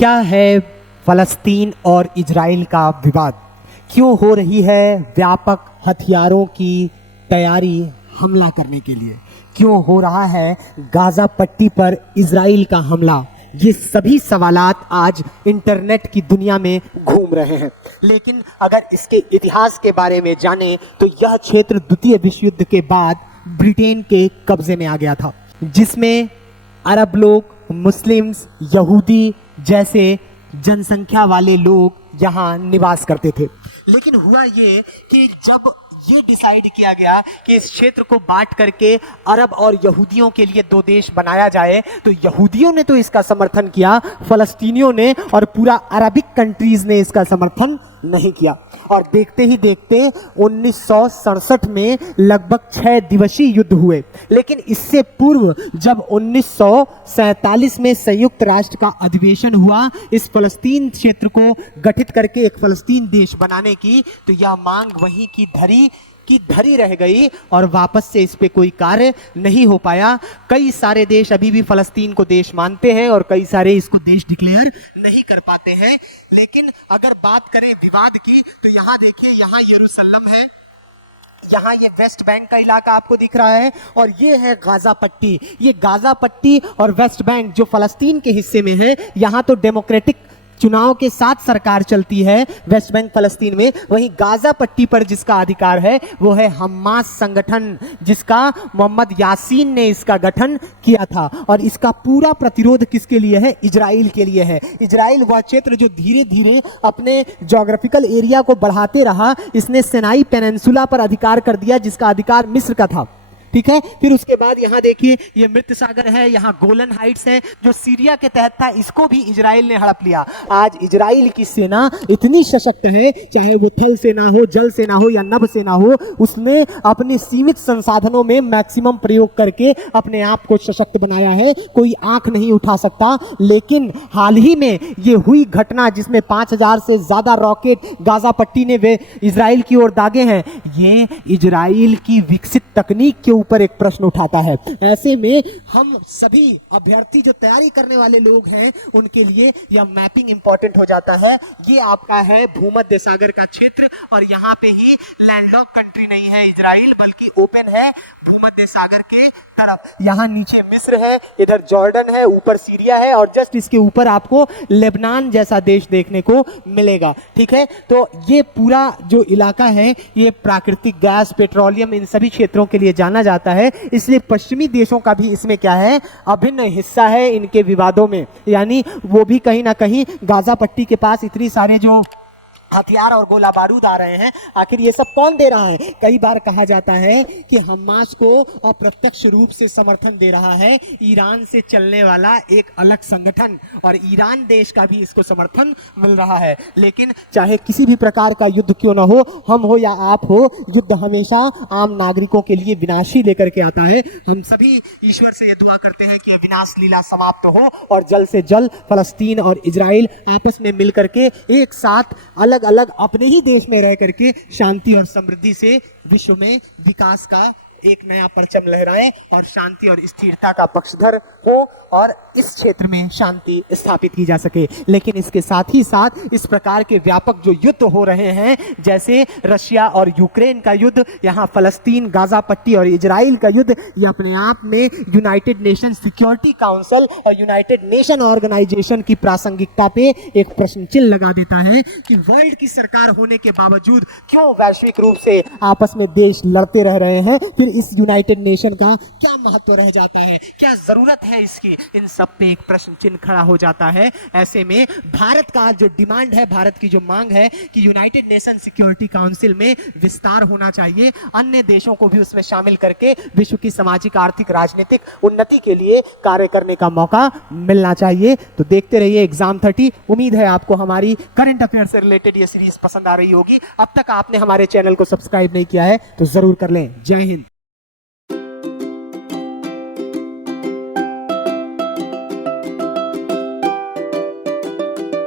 क्या है फलस्तीन और इजराइल का विवाद? क्यों हो रही है व्यापक हथियारों की तैयारी हमला करने के लिए? क्यों हो रहा है गाजा पट्टी पर इजराइल का हमला? ये सभी सवालात आज इंटरनेट की दुनिया में घूम रहे हैं। लेकिन अगर इसके इतिहास के बारे में जानें तो यह क्षेत्र द्वितीय विश्व युद्ध के बाद ब्रिटेन के कब्जे में आ गया था, जिसमें अरब लोग, मुस्लिम्स, यहूदी जैसे जनसंख्या वाले लोग यहाँ निवास करते थे। लेकिन हुआ ये कि जब ये डिसाइड किया गया कि इस क्षेत्र को बांट करके अरब और यहूदियों के लिए दो देश बनाया जाए, तो यहूदियों ने तो इसका समर्थन किया, फलस्तीनियों ने और पूरा अरबिक कंट्रीज ने इसका समर्थन नहीं किया। और देखते ही देखते 1967 में लगभग 6 दिवसीय युद्ध हुए। लेकिन इससे पूर्व जब 1947 में संयुक्त राष्ट्र का अधिवेशन हुआ इस फलस्तीन क्षेत्र को गठित करके एक फलस्तीन देश बनाने की, तो यह मांग वहीं की धरी रह गई और वापस से इस पे कोई कार्य नहीं हो पाया। कई सारे देश अभी भी फलस्तीन को देश मानते हैं और कई सारे इसको देश डिक्लेयर नहीं कर पाते हैं। लेकिन अगर बात करें विवाद की, तो यहाँ देखिए, यहाँ यरूशलेम है, यहाँ ये वेस्ट बैंक का इलाका आपको दिख रहा है और ये है गाजा पट्टी। ये गाजा पट्टी और वेस्ट बैंक जो फलस्तीन के हिस्से में है, यहाँ तो डेमोक्रेटिक चुनाव के साथ सरकार चलती है वेस्ट बैंक फलस्तीन में। वहीं गाजा पट्टी पर जिसका अधिकार है वो है हमास संगठन, जिसका मोहम्मद यासीन ने इसका गठन किया था। और इसका पूरा प्रतिरोध किसके लिए है? इजराइल के लिए है। इजराइल वह क्षेत्र जो धीरे धीरे अपने ज्योग्राफिकल एरिया को बढ़ाते रहा, इसने सिनाई पेनिनसुला पर अधिकार कर दिया जिसका अधिकार मिस्र का था। ठीक है, फिर उसके बाद यहाँ देखिए, ये मृत सागर है, यहाँ गोलन हाइट्स है जो सीरिया के तहत था, इसको भी इजराइल ने हड़प लिया। आज इजराइल की सेना इतनी सशक्त है, चाहे वो थल सेना हो, जल सेना हो या नभ सेना हो, उसने अपने सीमित संसाधनों में मैक्सिमम प्रयोग करके अपने आप को सशक्त बनाया है, कोई आंख नहीं उठा सकता। लेकिन हाल ही में ये हुई घटना जिसमें 5000 से ज्यादा रॉकेट गाजा पट्टी ने वे इजराइल की ओर दागे हैं, ये इजराइल की विकसित तकनीक के ऊपर एक प्रश्न उठाता है। ऐसे में हम सभी अभ्यर्थी जो तैयारी करने वाले लोग हैं उनके लिए यह मैपिंग इंपॉर्टेंट हो जाता है। ये आपका है भूमध्य सागर का क्षेत्र और यहाँ पे ही लैंडलॉक कंट्री नहीं है इजराइल, बल्कि ओपन है भूमध्य सागर के तरफ। यहाँ नीचे मिस्र है, इधर जॉर्डन है, ऊपर सीरिया है और जस्ट इसके ऊपर आपको लेबनान जैसा देश देखने को मिलेगा। ठीक है, तो ये पूरा जो इलाका है ये प्राकृतिक गैस, पेट्रोलियम, इन सभी क्षेत्रों के लिए जाना जाता है। इसलिए पश्चिमी देशों का भी इसमें क्या है, अभिन्न हिस्सा है इनके विवादों में। यानी वो भी कहीं ना कहीं गाजा पट्टी के पास इतनी सारे जो हथियार और गोला बारूद आ रहे हैं, आखिर ये सब कौन दे रहा है? कई बार कहा जाता है कि हमास को अप्रत्यक्ष रूप से समर्थन दे रहा है ईरान से चलने वाला एक अलग संगठन, और ईरान देश का भी इसको समर्थन मिल रहा है। लेकिन चाहे किसी भी प्रकार का युद्ध क्यों ना हो, हम हो या आप हो, युद्ध हमेशा आम नागरिकों के लिए विनाशी लेकर के आता है। हम सभी ईश्वर से ये दुआ करते हैं कि विनाश लीला समाप्त हो और जल्द से जल्द फलस्तीन और इजराइल आपस में मिलकर के एक साथ अलग अलग अपने ही देश में रह करके शांति और समृद्धि से विश्व में विकास का एक नया परचम लहराएं और शांति और स्थिरता का पक्षधर हो और इस क्षेत्र में शांति स्थापित की जा सके। लेकिन इसके साथ ही साथ इस प्रकार के व्यापक जो युद्ध हो रहे हैं, जैसे रशिया और यूक्रेन का युद्ध, यहाँ फलस्तीन, गाजा पट्टी और इजराइल का युद्ध, ये अपने आप में यूनाइटेड नेशन सिक्योरिटी काउंसिल और यूनाइटेड नेशन ऑर्गेनाइजेशन की प्रासंगिकता पे एक प्रश्न चिन्ह लगा देता है कि वर्ल्ड की सरकार होने के बावजूद क्यों वैश्विक रूप से आपस में देश लड़ते रह रहे हैं। फिर इस यूनाइटेड नेशन का क्या महत्व रह जाता है, क्या जरूरत है इसकी? इन सब पे एक प्रश्न चिन्ह खड़ा हो जाता है। ऐसे में भारत का जो डिमांड है, भारत की जो मांग है कि यूनाइटेड नेशन सिक्योरिटी काउंसिल में विस्तार होना चाहिए, अन्य देशों को भी उसमें शामिल करके विश्व की सामाजिक, आर्थिक, राजनीतिक उन्नति के लिए कार्य करने का मौका मिलना चाहिए। तो देखते रहिए एग्जाम 30। उम्मीद है आपको हमारी करंट अफेयर से रिलेटेड ये सीरीज पसंद आ रही होगी। अब तक आपने हमारे चैनल को सब्सक्राइब नहीं किया है तो जरूर कर लें। जय हिंद।